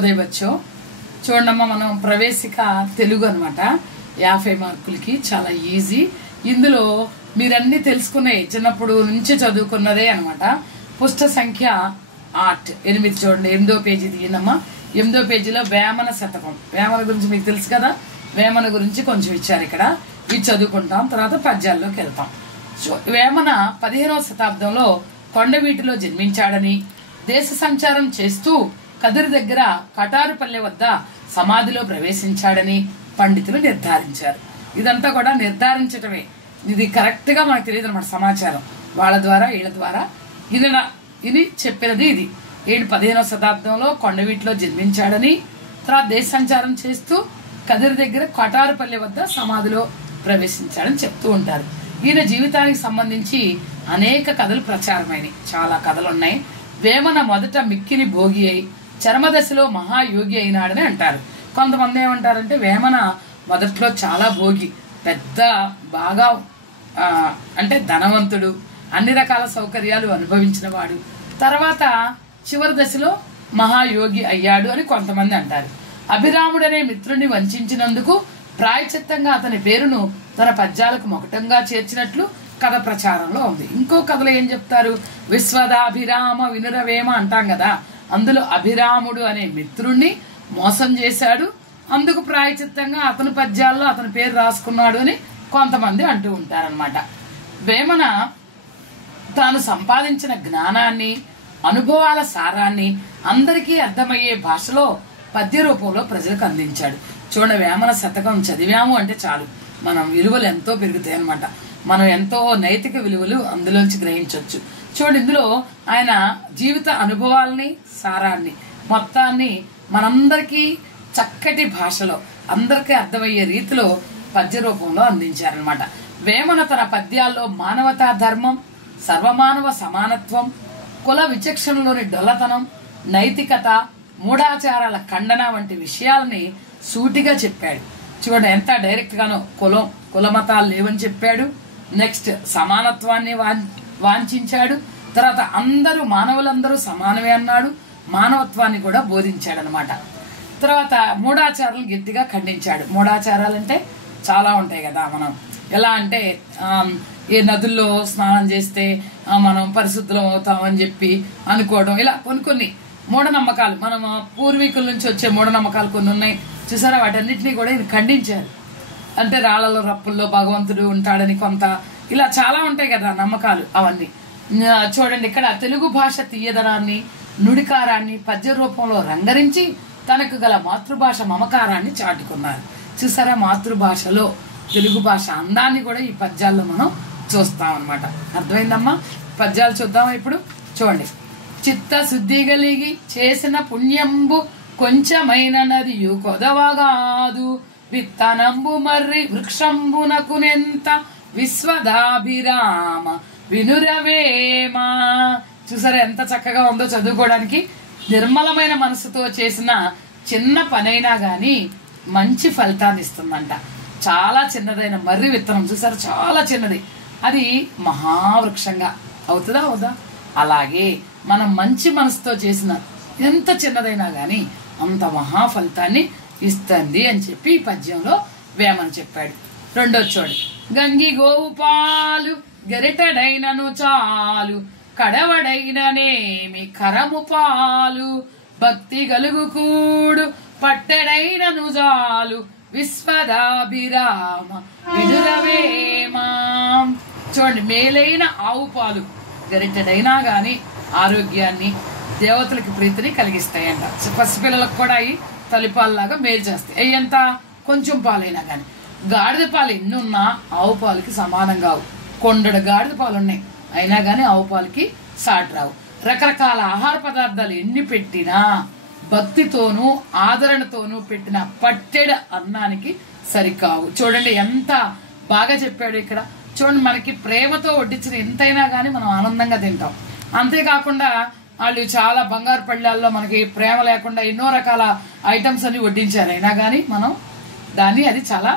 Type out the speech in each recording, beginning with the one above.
ఉదయవచ్చు చూడమ్మా, మనం ప్రవేశిక తెలుగు అనమాట 50 మార్కులకి చాలా ఈజీ. ఇందులో మీరన్నీ తెలుసుకున్నాయి, చిన్నప్పుడు నుంచి చదువుకున్నదే అనమాట. పుష్ట సంఖ్య 8 చూడండి. 8వ పేజీ తీయనమ్మా. 8వ పేజీలో వేమన శతకం. వేమన గురించి మీకు తెలుసు కదా, వేమన గురించి కొంచెం ఇచ్చారు ఇక్కడ. ఇది చదువుకుంటాం, తర్వాత పద్యాల్లోకి వెళ్తాం. వేమన 15వ శతాబ్దంలో కొండవీటిలో జన్మించాడని, దేశ సంచారం చేస్తూ కదిరి దగ్గర కటారుపల్లె వద్ద సమాధిలో ప్రవేశించాడని పండితులు నిర్ధారించారు. ఇదంతా కూడా నిర్ధారించటమే, ఇది కరెక్ట్ గా మనకు తెలియదు అనమాట. సమాచారం వాళ్ళ ద్వారా వీళ్ళ ద్వారా ఇది చెప్పినది. ఇది 15వ శతాబ్దంలో కొండవీటిలో జన్మించాడని, తర్వాత దేశ సంచారం చేస్తూ కదిరి దగ్గర కటారుపల్లె వద్ద సమాధిలో ప్రవేశించాడని చెప్తూ ఉంటారు. ఈయన జీవితానికి సంబంధించి అనేక కథలు ప్రచారమైనవి, చాలా కథలు ఉన్నాయి. వేమన మొదట మిక్కిలి భోగి అయి చర్మదశలో మహాయోగి అయినాడని అంటారు. కొంతమంది ఏమంటారంటే వేమన మొదట్లో చాలా భోగి, పెద్ద బాగా అంటే ధనవంతుడు, అన్ని రకాల సౌకర్యాలు అనుభవించిన వాడు, తర్వాత చివరి దశలో మహాయోగి అయ్యాడు అని కొంతమంది అంటారు. అభిరాముడనే మిత్రుడిని వంచినందుకు ప్రాయచిత్తంగా అతని పేరును తన పద్యాలకు మొకటంగా చేర్చినట్లు కథ ప్రచారంలో ఉంది. ఇంకో కథలో ఏం చెప్తారు, విశ్వదాభిరామ వినురవేమ అంటాం కదా, అందులో అభిరాముడు అనే మిత్రుణ్ణి మోసం చేశాడు, అందుకు ప్రాయచిత్తంగా అతని పద్యాల్లో అతని పేరు రాసుకున్నాడు అని కొంతమంది అంటూ ఉంటారనమాట. వేమన తాను సంపాదించిన జ్ఞానాన్ని, అనుభవాల సారాన్ని అందరికీ అర్థమయ్యే భాషలో పద్య రూపంలో ప్రజలకు అందించాడు. చూడండి, వేమన శతకం చదివాము అంటే చాలు, మనం విలువలు ఎంతో పెరుగుతాయి అనమాట. మనం ఎంతో నైతిక విలువలు అందులోంచి గ్రహించవచ్చు. చూడండి, ఇందులో ఆయన జీవిత అనుభవాల్ని, సారాన్ని మొత్తాన్ని మనందరికీ చక్కటి భాషలో అందరికీ అర్థమయ్యే రీతిలో పద్య రూపంలో అందించారనమాట. వేమన తన పద్యాల్లో మానవతా ధర్మం, సర్వమానవ సమానత్వం, కుల విచక్షణలోని డొల్లతనం, నైతికత, మూఢాచారాల ఖండన వంటి విషయాలని సూటిగా చెప్పాడు. చూడండి, ఎంత డైరెక్ట్ గానో కులమతాలు లేవని చెప్పాడు. నెక్స్ట్ సమానత్వాన్ని వాంఛించాడు. తర్వాత మానవులందరూ సమానమే అన్నాడు. మానవత్వాన్ని కూడా బోధించాడు అనమాట. తర్వాత మూఢాచారాలను గట్టిగా ఖండించాడు. మూఢాచారాలంటే చాలా ఉంటాయి కదా, మనం ఎలా అంటే ఏ నదుల్లో స్నానం చేస్తే మనం పరిశుద్ధం అవుతామని చెప్పి అనుకోవడం, ఇలా కొన్ని మూఢనమ్మకాలు, మనం పూర్వీకుల నుంచి వచ్చే మూఢనమ్మకాలు కొన్ని ఉన్నాయి చూసారా, వాటన్నిటినీ కూడా ఇది ఖండించారు. అంటే రాళ్లలో రప్పుల్లో భగవంతుడు ఉంటాడని కొంత, ఇలా చాలా ఉంటాయి కదా నమ్మకాలు, అవన్నీ. చూడండి, ఇక్కడ తెలుగు భాష తీయదనాన్ని, నుడికారాన్ని పద్య రూపంలో రంగరించి తనకు గల మాతృభాష మమకారాన్ని చాటుకున్నారు. చూసారా, మాతృభాషలో తెలుగు భాష అందాన్ని కూడా ఈ పద్యాల్లో మనం చూస్తాం అనమాట. అర్థమైందమ్మా? పద్యాలు చూద్దామా ఇప్పుడు? చూడండి, చిత్తశుద్ధి కలిగి చేసిన పుణ్యంబు కొంచెమైన నదియు కొదవగాదు, విత్తనంబు మర్రి వృక్షంబునకునెంత విశ్వదాభిరామ వినురవేమా. చూసారా ఎంత చక్కగా ఉందో చదువుకోవడానికి. నిర్మలమైన మనసుతో చేసిన చిన్న పనైనా గాని మంచి ఫలితాన్ని ఇస్తుందంట. చాలా చిన్నదైన మర్రి విత్తనం చూసారు, చాలా చిన్నది, అది మహావృక్షంగా అవుతుందా అవుదా? అలాగే మనం మంచి మనసుతో చేసిన ఎంత చిన్నదైనా గాని అంత మహా ఫలితాన్ని ఇస్తుంది అని చెప్పి ఈ పద్యంలో వేమన చెప్పాడు. రెండో చూడు, గంగి గోవు పాలు గరిటెడైనను చాలు, కడవడైననేమి కరము పాలు, భక్తి గలుగు కూడు పట్టెడైనను జాలు, విశ్వదాభిరామ వినురవేమా. చూడండి, మేలైన ఆవు పాలు గరిటెడైనా గాని ఆరోగ్యాన్ని, దేవతలకు ప్రీతిని కలిగిస్తాయంట. పసిపిల్లలకు కూడా అవి తల్లిపాలలాగా మేలు చేస్తాయి. అవి ఎంత కొంచెం పాలైనా గాని. గాడిద పాలు ఎన్నున్నా ఆవు పాలకి సమానం కావు. కొండడు గాడిద పాలు ఉన్నాయి, అయినా గాని ఆవు పాలకి సాటి రావు. రకరకాల ఆహార పదార్థాలు ఎన్ని పెట్టినా భక్తితోనూ ఆదరణతోనూ పెట్టిన పట్టెడ అన్నానికి సరికావు. చూడండి ఎంత బాగా చెప్పాడు ఇక్కడ. చూడండి, మనకి ప్రేమతో వడ్డించిన ఎంతైనా గానీ మనం ఆనందంగా తింటాం. అంతేకాకుండా వాళ్ళు చాలా బంగారు పళ్ళాల్లో మనకి ప్రేమ లేకుండా ఎన్నో రకాల ఐటమ్స్ అన్ని వడ్డించారు, అయినా కానీ మనం దాన్ని, అది చాలా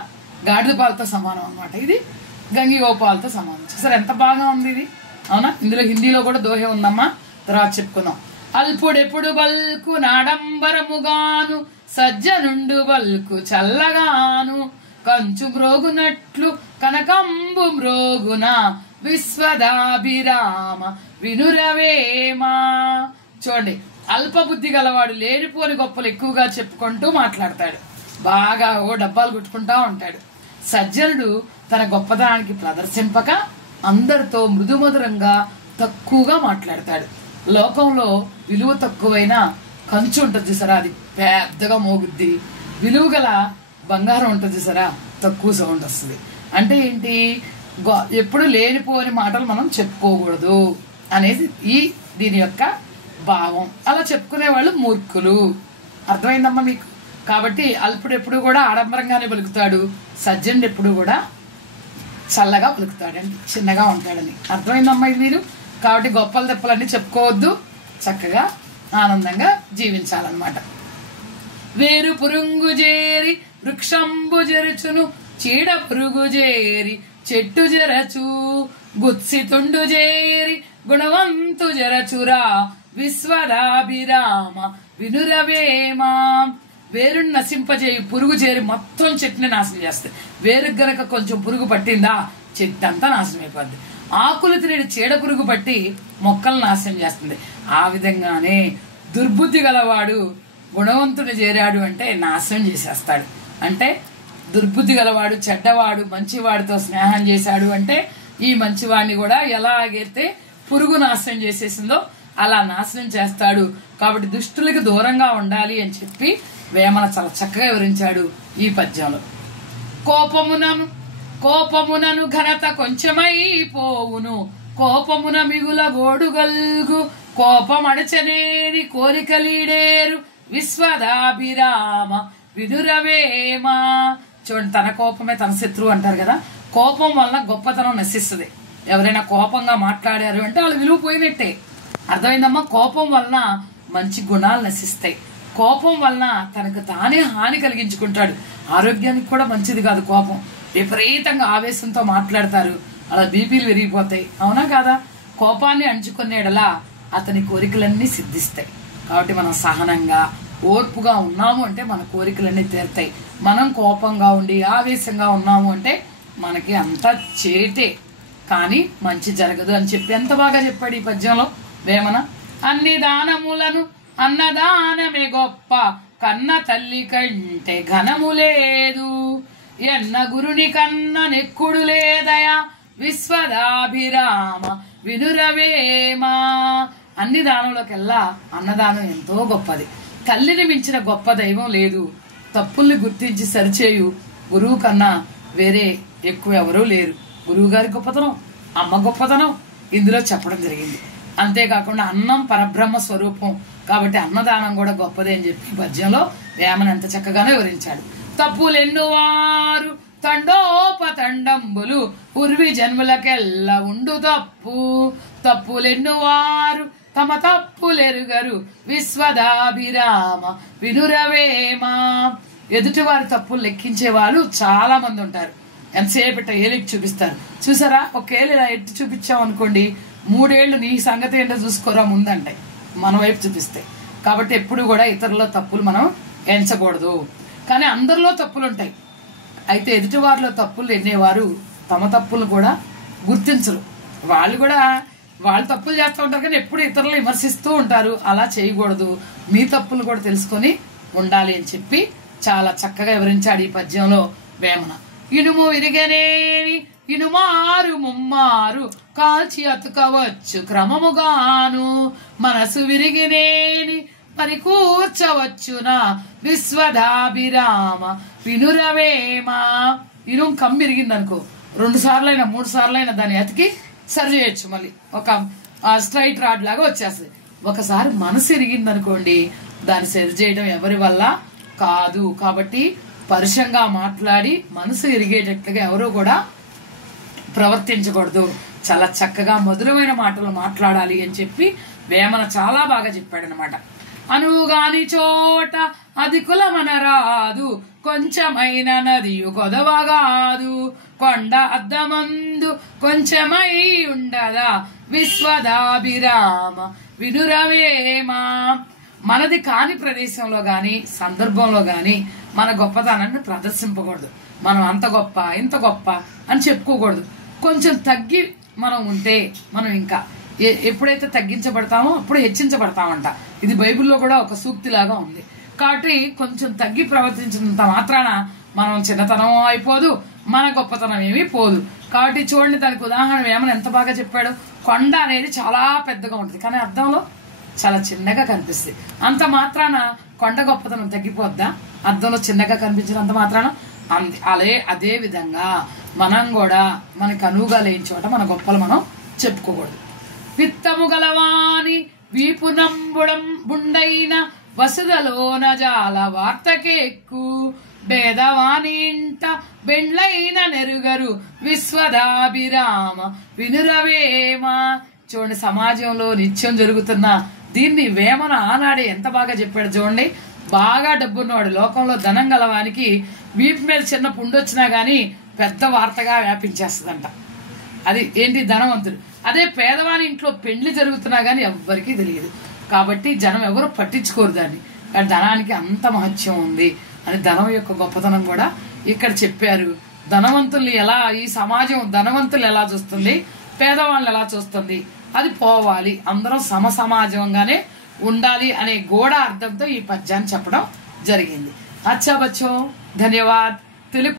గాడిద పాలతో సమానం అనమాట. ఇది గంగి గోపాలతో సమానం. చూసారు ఎంత బాగా ఉంది ఇది, అవునా? ఇందులో హిందీలో కూడా దోహే ఉందమ్మా, తర్వాత చెప్పుకుందాం. అల్పుడెప్పుడు బల్కు నాడంబరముగాను సజ్జనుండు బల్కు చల్లగాను కంచు మ్రోగునట్లు కనకంబు మ్రోగున విశ్వదాభిరామ వినురవేమా. చూడండి, అల్పబుద్ధి గలవాడు లేనిపోని గొప్పలు ఎక్కువగా చెప్పుకుంటూ మాట్లాడతాడు, బాగా డబ్బాలు కొట్టుకుంటా ఉంటాడు. సజ్జనుడు తన గొప్పతనానికి ప్రదర్శింపక అందరితో మృదుమధురంగా తక్కువగా మాట్లాడతాడు. లోకంలో విలువ తక్కువైన కంచు ఉంటుంది చూసారా, అది పెద్దగా మోగుద్ది. విలువ గల బంగారం ఉంటుంది చూసారా, తక్కువ సౌండ్ వస్తుంది. అంటే ఏంటి, ఎప్పుడు లేనిపోని మాటలు మనం చెప్పుకోకూడదు అనేది దీని యొక్క భావం. అలా చెప్పుకునే వాళ్ళు మూర్ఖులు. అర్థమైందమ్మా మీకు? కాబట్టి అల్పుడు ఎప్పుడు కూడా ఆడంబరంగానే పలుకుతాడు, సజ్జనుడు ఎప్పుడు కూడా చల్లగా పలుకుతాడని, చిన్నగా ఉంటాడని. అర్థమైందమ్మా ఇది మీరు? కాబట్టి గొప్పల తెప్పలన్నీ చెప్పుకోవద్దు, చక్కగా ఆనందంగా జీవించాలన్నమాట. వేరు పురుంగు చేరి వృక్షంబు జరుచును చీడ పురుగు చేరి చెట్టు జరచు గుత్సితుండు చేరి గుణవంతు జరచురా విశ్వరాభిరామ వినురవేమా. వేరుని నశింపజేయి పురుగు చేరి మొత్తం చెట్టుని నాశనం చేస్తాయి. వేరు గనక కొంచెం పురుగు పట్టిందా చెట్టు అంతా నాశనం అయిపోద్ది. ఆకులు తినేది చీడ పురుగు పట్టి మొక్కలు నాశనం చేస్తుంది. ఆ విధంగానే దుర్బుద్ధి గలవాడు గుణవంతుడు చేరాడు అంటే నాశనం చేసేస్తాడు. అంటే దుర్బుద్ధి గలవాడు చెడ్డవాడు మంచివాడితో స్నేహం చేశాడు అంటే ఈ మంచివాడిని కూడా ఎలాగైతే పురుగు నాశనం చేసేసిందో అలా నాశనం చేస్తాడు. కాబట్టి దుష్టులకి దూరంగా ఉండాలి అని చెప్పి వేమన చాలా చక్కగా వివరించాడు ఈ పద్యంలో. కోపమునను ఘనత కొంచెమైపోవును కోపమున మిగుల గోడుగల్గు కోపమడచనేని కోరికలీడేరు విశ్వదాభిరామ వినురవేమా. చూడండి, తన కోపమే తన శత్రువు అంటారు కదా. కోపం వల్ల గొప్పతనం నశిస్తుంది. ఎవరైనా కోపంగా మాట్లాడారు అంటే వాళ్ళు విలువ పోయినట్టే. అర్థమైందమ్మా? కోపం వలన మంచి గుణాలు నశిస్తాయి. కోపం వలన తనకు తానే హాని కలిగించుకుంటాడు. ఆరోగ్యానికి కూడా మంచిది కాదు కోపం. విపరీతంగా ఆవేశంతో మాట్లాడతారు, అలా బీపీలు విరిగిపోతాయి. అవునా కాదా? కోపాన్ని అణుచుకునేడలా అతని కోరికలన్నీ సిద్ధిస్తాయి. కాబట్టి మనం సహనంగా ఓర్పుగా ఉన్నాము అంటే మన కోరికలన్నీ తీరుతాయి. మనం కోపంగా ఉండి ఆవేశంగా ఉన్నాము అంటే మనకి అంతా చేటే కానీ మంచి జరగదు అని చెప్పి ఎంత బాగా చెప్పాడు ఈ పద్యంలో వేమన. అన్ని దానములను అన్నదానమే గొప్ప కన్న తల్లి కంటే ఘనము లేదు ఎన్న గురుని కన్న నెక్కుడు లేదయా విశ్వదాభిరామ వినురవేమా. అన్ని దానంలోకెల్లా అన్నదానం ఎంతో గొప్పది. తల్లిని మించిన గొప్ప దైవం లేదు. తప్పుల్ని గుర్తించి సరిచేయు గురువు కన్నా వేరే ఎక్కువ ఎవరూ లేరు. గురువు గారి గొప్పతనం, అమ్మ గొప్పతనం ఇందులో చెప్పడం జరిగింది. అంతేకాకుండా అన్నం పరబ్రహ్మ స్వరూపం కాబట్టి అన్నదానం కూడా గొప్పదే అని చెప్పి పద్యంలో వేమన ఎంత చక్కగానో వివరించాడు. తప్పులెన్నువారు తండోపతండంబులు ఉర్వి జన్ములకెల్ల ఉండు తప్పులెన్నువారు తమ తప్పులెరుగరు విశ్వదాభిరామ వినురవేమా. ఎదుటివారి తప్పులు లెక్కించే వాళ్ళు చాలా మంది ఉంటారు. ఎంతసేపు ఏలికి చూపిస్తారు చూసారా. ఒకేళ్ళు ఇలా ఎట్టి చూపించాం అనుకోండి, 3 ఏళ్ళు నీ సంగతి ఏంటో చూసుకోరా ముందంటే మన వైపు చూపిస్తాయి. కాబట్టి ఎప్పుడు కూడా ఇతరుల తప్పులు మనం ఎంచకూడదు. కానీ అందరిలో తప్పులు ఉంటాయి. అయితే ఎదుటివారిలో తప్పులు ఎన్నేవారు తమ తప్పులు కూడా గుర్తించరు. వాళ్ళు తప్పులు చేస్తూ ఉంటారు కానీ ఎప్పుడు ఇతరులు విమర్శిస్తూ ఉంటారు. అలా చేయకూడదు. మీ తప్పులు కూడా తెలుసుకొని ఉండాలి అని చెప్పి చాలా చక్కగా వివరించాడు ఈ పద్యంలో వేమన. ఇనుము విరిగనేని ఇనుమారు ముమ్మారు కాల్చి అతుకవచ్చు క్రమముగాను మనసు విరిగినేని మరి కూర్చవచ్చునా విశ్వదాభిరామ వినురవేమా. ఇనుము కమ్మిరిగింది అనుకో, 2 సార్లైనా 3 సార్లైనా దాన్ని అతికి సరి చేయొచ్చు. మళ్ళీ ఒక స్ట్రైట్ రాడ్ లాగా వచ్చేస్తుంది. ఒకసారి మనసు ఇరిగింది అనుకోండి, దాన్ని సరి చేయడం ఎవరి వల్ల కాదు. కాబట్టి పరుషంగా మాట్లాడి మనసు ఇరిగేటట్లుగా ఎవరు కూడా ప్రవర్తించకూడదు. చాలా చక్కగా మధురమైన మాటలు మాట్లాడాలి అని చెప్పి వేమన చాలా బాగా చెప్పాడు అనమాట. అనుగాని చోట అది కులమనరాదు కొంచెమైన నదియు కొదవగాదు కొండ అద్దమందు కొంచెమై ఉండదా విశ్వదాభిరామ వినురవేమా. మనది కాని ప్రదేశంలో గాని సందర్భంలో గాని మన గొప్పతనాన్ని ప్రదర్శింపకూడదు. మనం అంత గొప్ప ఇంత గొప్ప అని చెప్పుకోకూడదు. కొంచెం తగ్గి మనం ఉంటే మనం ఇంకా ఎప్పుడైతే తగ్గించబడతామో అప్పుడు హెచ్చించబడతామంట. ఇది బైబిల్లో కూడా ఒక సూక్తిలాగా ఉంది. కాబట్టి కొంచెం తగ్గి ప్రవర్తించినంత మాత్రాన మనం చిన్నతనం అయిపోదు, మన గొప్పతనం ఏమీ పోదు. కాబట్టి చూడండి, దానికి ఉదాహరణ ఏమని ఎంత బాగా చెప్పాడు. కొండ అనేది చాలా పెద్దగా ఉంటుంది కానీ అద్దంలో చాలా చిన్నగా కనిపిస్తుంది. అంత మాత్రాన కొండ గొప్పతనం తగ్గిపోద్దా? అద్దంలో చిన్నగా కనిపించినంత మాత్రాన అదే విధంగా మనం కూడా మనకు అనువుగా లేని చోట మన గొప్పలు మనం చెప్పుకోకూడదు. విత్తము గలవాని వీపునంబుడం బుండైన వసుదలోన జాల వార్తకెక్కు భేదవాని ఇంట బెండ్లైన నెరుగరు విశ్వదాభిరామ వినురవేమ. చూడండి, సమాజంలో నిత్యం జరుగుతున్న దీన్ని వేమన ఆనాడే ఎంత బాగా చెప్పాడు చూడండి. బాగా డబ్బున్నవాడు, లోకంలో ధనం గలవానికి వీపు మీద చిన్న పుండు వచ్చినా గానీ పెద్ద వార్తగా వ్యాపించేస్తుందంట. అది ఏంటి? ధనవంతుడు. అదే పేదవాని ఇంట్లో పెళ్లి జరుగుతున్నా గానీ ఎవ్వరికీ తెలియదు. కాబట్టి జనం ఎవరు పట్టించుకోరు దాన్ని. ధనానికి అంత మహత్యం ఉంది అని ధనం యొక్క గొప్పతనం కూడా ఇక్కడ చెప్పారు. ధనవంతుల్ని ఎలా ఈ సమాజం ధనవంతులు ఎలా చూస్తుంది, పేదవాళ్ళు ఎలా చూస్తుంది, అది పోవాలి. అందరం సమ సమాజంగానే ఉండాలి అనే గూఢ అర్థంతో ఈ పద్యాన్ని చెప్పడం జరిగింది. అచ్చా బచ్చో, ధన్యవాద్. తెలుగు